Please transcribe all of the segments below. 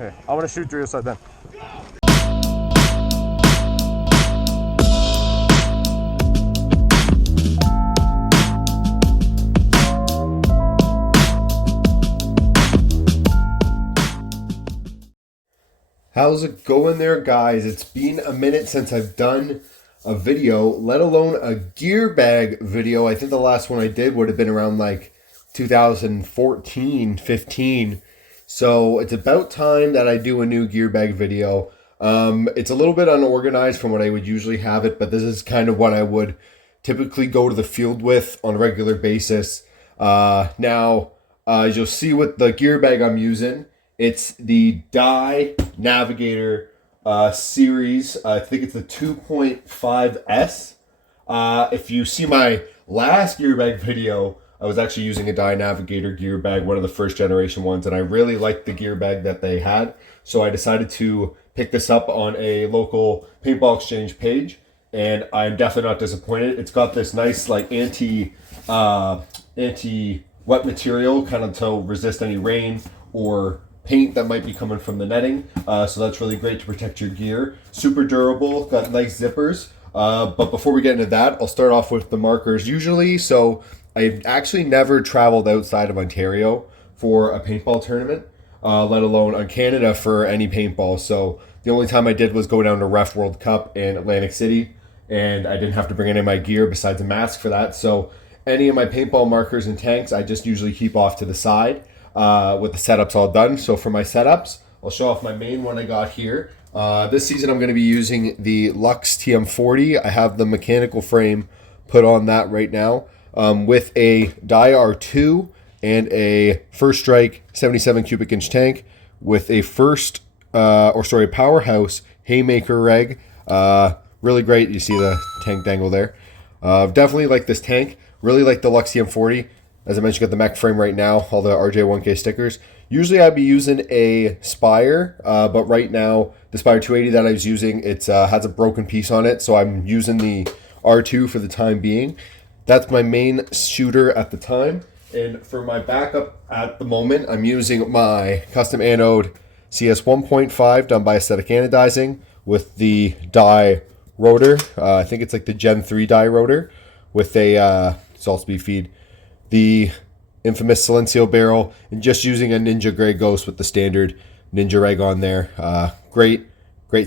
Okay, I want to shoot through your side then. How's it going there, guys? It's been a minute since I've done a video, let alone a gear bag video. I think the last one I did would have been around like 2014, 15. So it's about time that I do a new gear bag video. It's a little bit unorganized from what I would usually have it, but this is kind of what I would typically go to the field with on a regular basis. Now, as you'll see with the gear bag I'm using, it's the Dye Navigator series. I think it's the 2.5S. If you see my last gear bag video, I was actually using a Dye Navigator gear bag, one of the first generation ones, and I really liked the gear bag that they had. So I decided to pick this up on a local paintball exchange page, and I'm definitely not disappointed. It's got this nice like anti wet material, kind of to resist any rain or paint that might be coming from the netting. So that's really great to protect your gear. Super durable, got nice zippers. But before we get into that, I'll start off with the markers usually. So I've actually never traveled outside of Ontario for a paintball tournament, let alone on Canada for any paintball. So the only time I did was go down to Ref World Cup in Atlantic City, and I didn't have to bring any of my gear besides a mask for that. So any of my paintball markers and tanks, I just usually keep off to the side with the setups all done. So for my setups, I'll show off my main one I got here. This season I'm going to be using the Lux TM40. I have the mechanical frame put on that right now with a Dye R2 and a First Strike 77 cubic inch tank with a Powerhouse Haymaker reg. Really great. You see the tank dangle there. Definitely like this tank. Really like the Lux TM40. As I mentioned, got the mech frame right now, all the RJ1K stickers. Usually I'd be using a Spire, but right now the Spire 280 that I was using, it has a broken piece on it, so I'm using the R2 for the time being. That's my main shooter at the time. And for my backup at the moment, I'm using my custom anode CS 1.5 done by Aesthetic Anodizing with the Dye rotor. I think it's like the Gen 3 Dye rotor with a salt speed feed. The infamous Silencio barrel, and just using a Ninja Grey Ghost with the standard Ninja reg on there. Great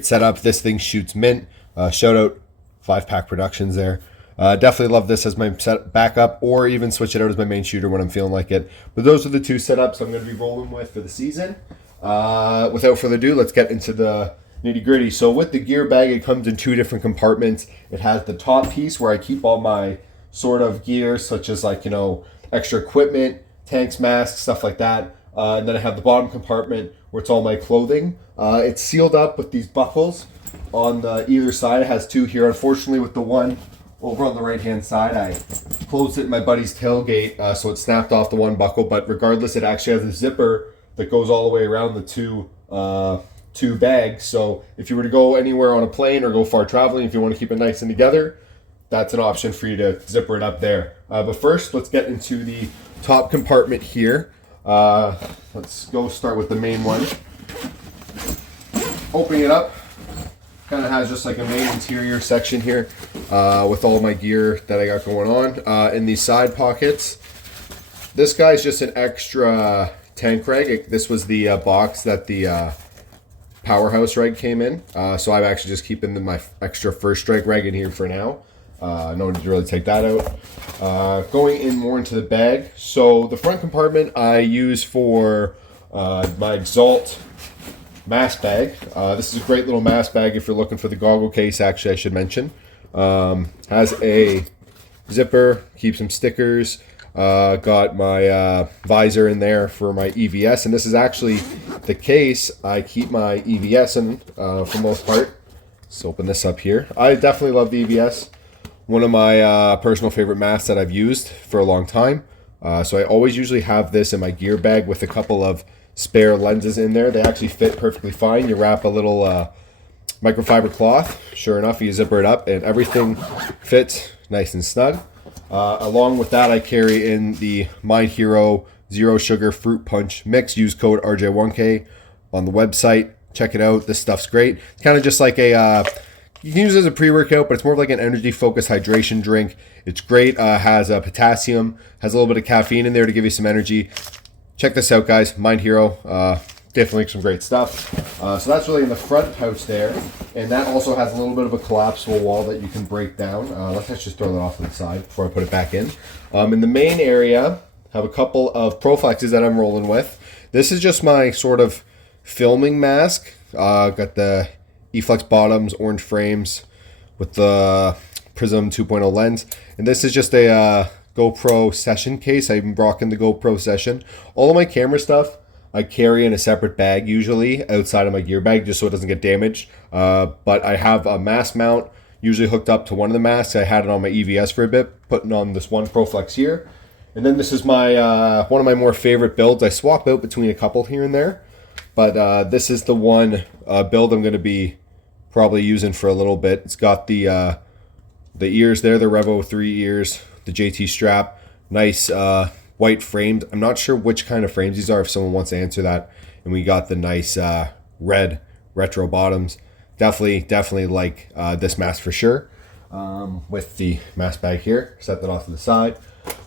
setup. This thing shoots mint. Shout out 5-Pack Productions there. Definitely love this as my backup, or even switch it out as my main shooter when I'm feeling like it. But those are the two setups I'm going to be rolling with for the season. Without further ado, let's get into the nitty gritty. So with the gear bag, it comes in two different compartments. It has the top piece where I keep all my sort of gear, such as like, extra equipment, tanks, masks, stuff like that. And then I have the bottom compartment where it's all my clothing. It's sealed up with these buckles on the either side. It has two here. Unfortunately, with the one over on the right hand side, I closed it in my buddy's tailgate, so it snapped off the one buckle. But regardless, it actually has a zipper that goes all the way around the two bags. So if you were to go anywhere on a plane or go far traveling, if you want to keep it nice and together, that's an option for you to zipper it up there. But first, let's get into the top compartment here. Let's go start with the main one. Opening it up, kind of has just like a main interior section here with all my gear that I got going on. In these side pockets, this guy's just an extra tank reg. This was the box that the Powerhouse reg came in. So I'm actually just keeping my extra First Strike reg in here for now. No need to really take that out. Going in more into the bag. So the front compartment I use for my Exalt mask bag. This is a great little mask bag if you're looking for the goggle case, actually, I should mention. Has a zipper, keeps some stickers. Got my visor in there for my EVS, and this is actually the case I keep my EVS in for most part. Let's open this up here. I definitely love the EVS. One of my personal favorite masks that I've used for a long time. So I always usually have this in my gear bag with a couple of spare lenses in there. They actually fit perfectly fine. You wrap a little microfiber cloth. Sure enough, you zipper it up and everything fits nice and snug. Along with that, I carry in the My Hero Zero Sugar Fruit Punch Mix. Use code RJ1K on the website. Check it out. This stuff's great. It's kind of just like a, you can use it as a pre-workout, but it's more of like an energy-focused hydration drink. It's great. Has potassium, has a little bit of caffeine in there to give you some energy. Check this out, guys. Mind Hero. Definitely some great stuff. So that's really in the front pouch there. And that also has a little bit of a collapsible wall that you can break down. Let's just throw that off to the side before I put it back in. In the main area, I have a couple of Proflexes that I'm rolling with. This is just my sort of filming mask. Got the E-Flex bottoms, orange frames with the Prism 2.0 lens. And this is just a GoPro Session case. I'm rocking the GoPro Session. All of my camera stuff I carry in a separate bag usually outside of my gear bag just so it doesn't get damaged. But I have a mask mount usually hooked up to one of the masks. I had it on my EVS for a bit, putting on this one Proflex here. And then this is my one of my more favorite builds. I swap out between a couple here and there. But this is the one build I'm going to be probably using for a little bit. It's got the ears there, the Revo 3 ears, the JT strap, nice white framed. I'm not sure which kind of frames these are if someone wants to answer that. And we got the nice red retro bottoms. Definitely like this mask for sure. With the mask bag here, set that off to the side.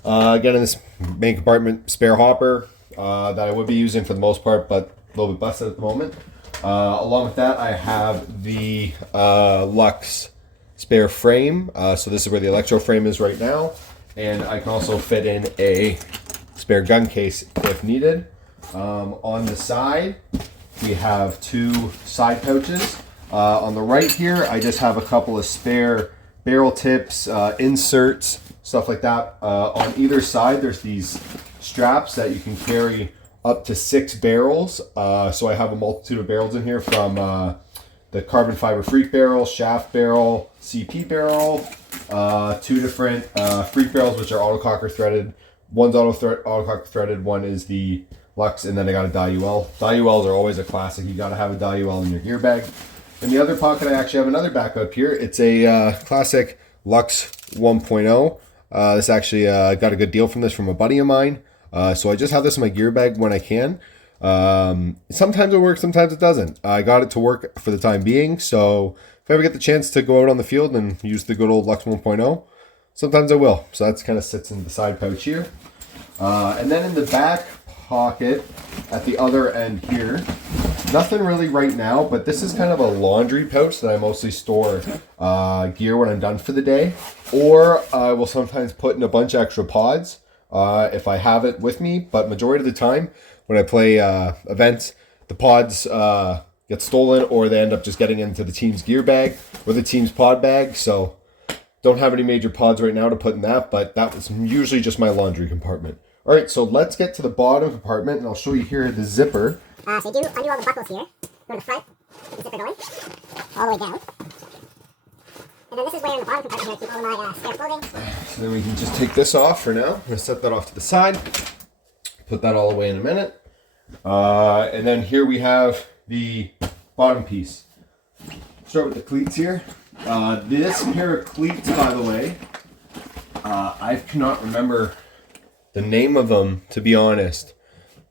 Again, in this main compartment spare hopper that I would be using for the most part, but a little bit busted at the moment. Along with that, I have the Lux spare frame. So this is where the electro frame is right now. And I can also fit in a spare gun case if needed. On the side, we have 2 side pouches. On the right here, I just have a couple of spare barrel tips, inserts, stuff like that. On either side, there's these straps that you can carry up to 6 barrels. So I have a multitude of barrels in here from the carbon fiber freak barrel, shaft barrel, CP barrel, 2 different freak barrels, which are autococker threaded. One's autococker threaded, one is the Lux, and then I got a Dye-UL. Dye-ULs are always a classic. You gotta have a Dye-UL in your gear bag. In the other pocket, I actually have another backup here. It's a classic Lux 1.0. This actually got a good deal from this from a buddy of mine. So I just have this in my gear bag when I can. Sometimes it works, sometimes it doesn't. I got it to work for the time being, so if I ever get the chance to go out on the field and use the good old Lux 1.0, sometimes I will. So that's kind of sits in the side pouch here. And then in the back pocket at the other end here, nothing really right now, but this is kind of a laundry pouch that I mostly store gear when I'm done for the day. Or I will sometimes put in a bunch of extra pods if I have it with me, but majority of the time when I play events, the pods get stolen or they end up just getting into the team's gear bag or the team's pod bag. So don't have any major pods right now to put in that, but that was usually just my laundry compartment. All right, so let's get to the bottom compartment and I'll show you here the zipper. So you do undo all the buckles here. Go to the front, the zipper going, all the way down. And then this is where in the bottom compartment here I keep all my spare clothing. So then we can just take this off for now. I'm gonna set that off to the side. Put that all away in a minute. And then here we have the bottom piece. Start with the cleats here. This pair of cleats, by the way, I cannot remember the name of them, to be honest.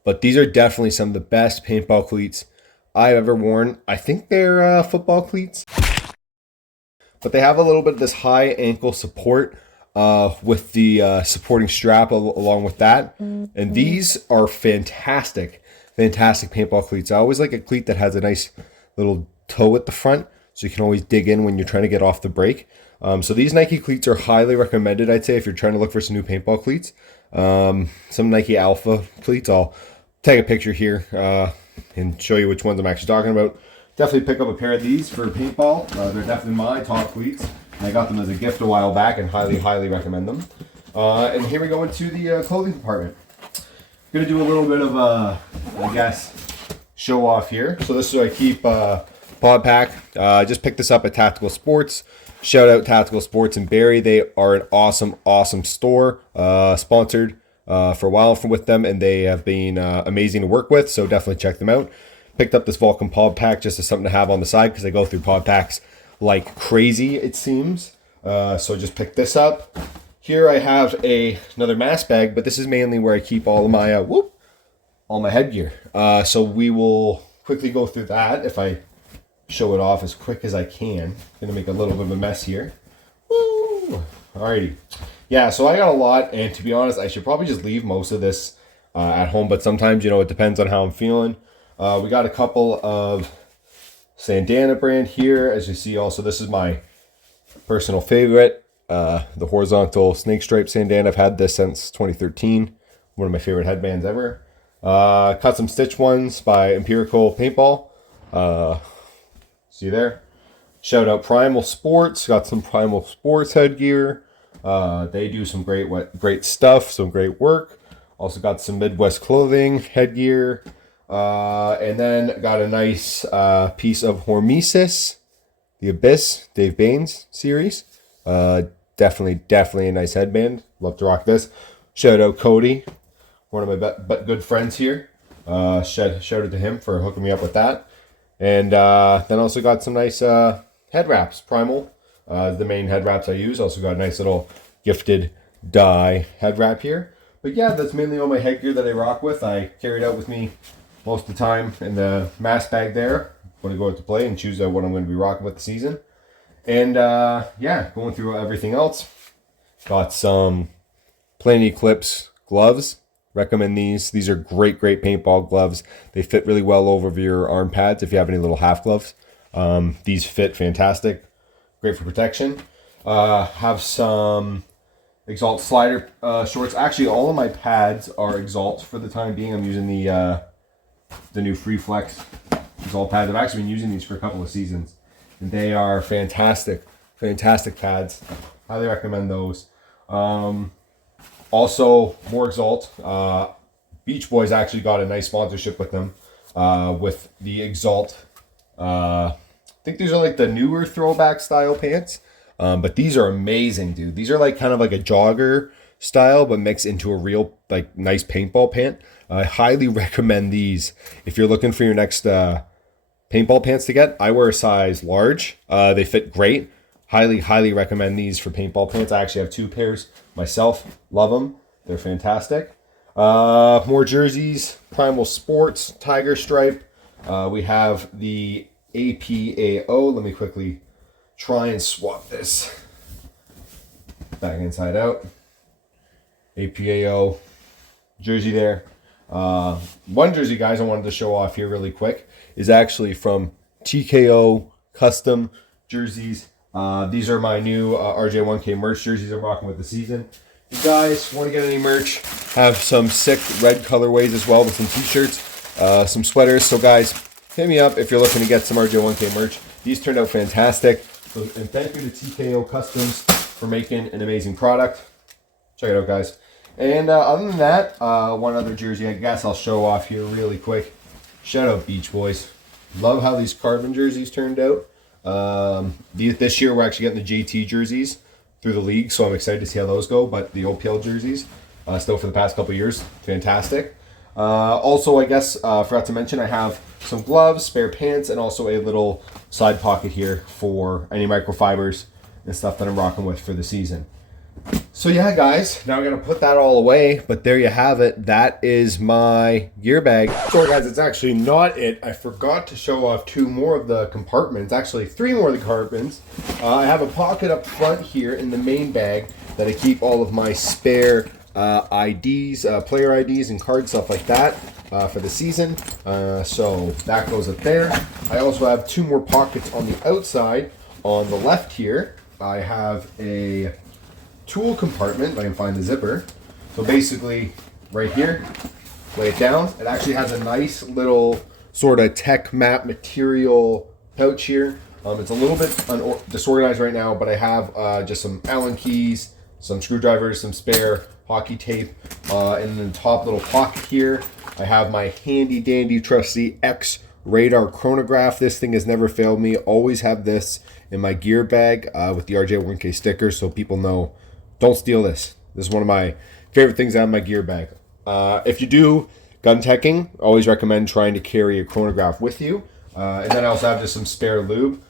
But these are definitely some of the best paintball cleats I've ever worn. I think they're football cleats. But they have a little bit of this high ankle support with the supporting strap along with that. And these are fantastic paintball cleats. I always like a cleat that has a nice little toe at the front, so you can always dig in when you're trying to get off the break. So these Nike cleats are highly recommended, I'd say, if you're trying to look for some new paintball cleats. Some Nike Alpha cleats. I'll take a picture here and show you which ones I'm actually talking about. Definitely pick up a pair of these for paintball. They're definitely my top cleats. I got them as a gift a while back and highly recommend them. And here we go into the clothing compartment. Gonna do a little bit of I guess, show off here. So this is where I keep pod pack. I just picked this up at Tactical Sports. Shout out Tactical Sports in Barrie. They are an awesome store. Sponsored for a while with them, and they have been amazing to work with. So definitely check them out. Picked up this Vulcan pod pack just as something to have on the side because I go through pod packs like crazy, it seems. So just picked this up. Here I have another mask bag, but this is mainly where I keep all of my all my headgear. So we will quickly go through that if I show it off as quick as I can. Gonna make a little bit of a mess here. Woo! Alrighty. Yeah, so I got a lot, and to be honest, I should probably just leave most of this at home, but sometimes, you know, it depends on how I'm feeling. We got a couple of Sandana brand here. As you see, also, this is my personal favorite, the horizontal snake stripe Sandana. I've had this since 2013. One of my favorite headbands ever. Custom stitch ones by Empirical Paintball. See there? Shout out Primal Sports. Got some Primal Sports headgear. They do some great stuff, some great work. Also got some Midwest Clothing headgear. And then got a nice piece of Hormesis, the Abyss, Dave Baines series. Definitely a nice headband. Love to rock this. Shout out Cody, one of my good friends here. Shout out to him for hooking me up with that. And then also got some nice head wraps. Primal, the main head wraps I use. Also got a nice little gifted dye head wrap here. But yeah, that's mainly all my headgear that I rock with. I carry it out with me most of the time in the mask bag there when I go out to play and choose what I'm going to be rocking with the season. And yeah, going through everything else. Got some Plain Eclipse gloves. Recommend these. These are great paintball gloves. They fit really well over your arm pads if you have any little half gloves. These fit fantastic. Great for protection. Have some Exalt slider shorts. Actually, all of my pads are Exalt for the time being. I'm using the new Free Flex Exalt pads. I've actually been using these for a couple of seasons, and they are fantastic pads. Highly recommend those. Also, more Exalt. Beach Boys actually got a nice sponsorship with them, with the Exalt. I think these are like the newer throwback style pants, but these are amazing, dude. These are like kind of like a jogger style, but mixed into a real like nice paintball pant. I highly recommend these if you're looking for your next paintball pants to get. I wear a size large. They fit great. Highly recommend these for paintball pants. I actually have 2 pairs myself. Love them. They're fantastic. More jerseys. Primal Sports Tiger Stripe. We have the APAO. Let me quickly try and swap this back inside out. APAO jersey there. One jersey, guys, I wanted to show off here really quick is actually from TKO Custom Jerseys. These are my new RJ1K merch jerseys I'm rocking with the season. You guys want to get any merch? Have some sick red colorways as well with some t-shirts, some sweaters. So guys, hit me up if you're looking to get some RJ1K merch. These turned out fantastic. So, and thank you to TKO Customs for making an amazing product. Check it out, guys. And other than that, one other jersey I guess I'll show off here really quick. Shout out Beach Boys. Love how these carbon jerseys turned out. This year we're actually getting the JT jerseys through the league, so I'm excited to see how those go. But the OPL jerseys, still for the past couple of years, fantastic. Also, I guess forgot to mention I have some gloves, spare pants, and also a little side pocket here for any microfibers and stuff that I'm rocking with for the season. So yeah, guys, now I'm going to put that all away, but there you have it. That is my gear bag. So guys, it's actually not it. I forgot to show off 2 more of the compartments, actually 3 more of the compartments. I have a pocket up front here in the main bag that I keep all of my spare IDs, player IDs and card stuff like that for the season. So that goes up there. I also have 2 more pockets on the outside. On the left here, I have a tool compartment, if I can find the zipper. So basically, right here, lay it down. It actually has a nice little sort of tech map material pouch here. It's a little bit disorganized right now, but I have just some Allen keys, some screwdrivers, some spare hockey tape, and in the top little pocket here, I have my handy dandy trusty X radar chronograph. This thing has never failed me. Always have this in my gear bag with the RJ1K sticker, so people know, don't steal this. This is one of my favorite things out of my gear bag. If you do gun teching, always recommend trying to carry a chronograph with you. And then I also have just some spare lube.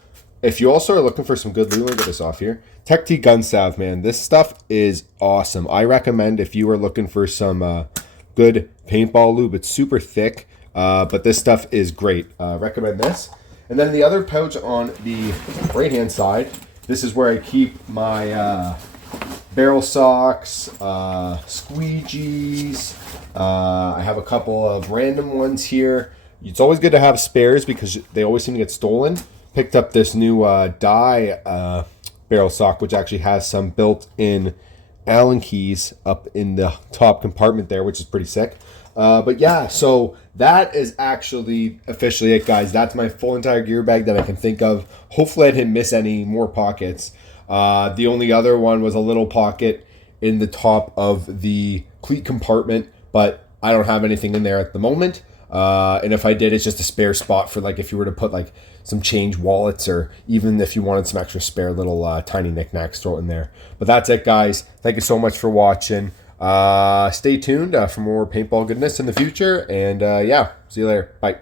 If you also are looking for some good lube, let me get this off here. Tech T Gun Salve, man. This stuff is awesome. I recommend if you are looking for some good paintball lube. It's super thick. But this stuff is great. Recommend this. And then the other pouch on the right-hand side, this is where I keep my barrel socks, squeegees. I have a couple of random ones here. It's always good to have spares because they always seem to get stolen. Picked up this new dye barrel sock, which actually has some built-in Allen keys up in the top compartment there, which is pretty sick. But yeah, so that is actually officially it, guys. That's my full entire gear bag that I can think of. Hopefully I didn't miss any more pockets. The only other one was a little pocket in the top of the cleat compartment, but I don't have anything in there at the moment. And if I did, it's just a spare spot for like if you were to put like some change wallets, or even if you wanted some extra spare little tiny knickknacks, throw it in there. But that's it, guys. Thank you so much for watching. Stay tuned for more paintball goodness in the future. And yeah, see you later. Bye.